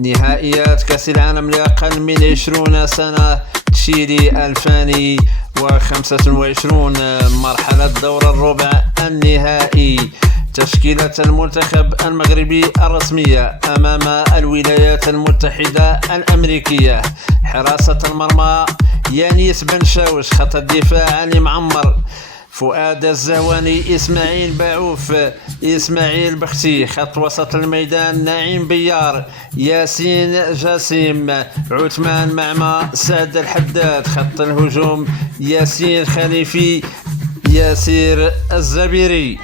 نهائيات كأس العالم لأقل من 20 سنة تشيلي 2025 مرحلة دور الربع النهائي. تشكيلة المنتخب المغربي الرسمية أمام الولايات المتحدة الأمريكية: حراسة المرمى يانيس بن شاوش، خط الدفاع علي معمر، فؤاد الزهواني، إسماعيل باعوف، إسماعيل بختي، خط وسط الميدان نعيم بيار، ياسين جاسم، عثمان معمى، سعد الحداد، خط الهجوم ياسين خليفي، ياسير الزبيري.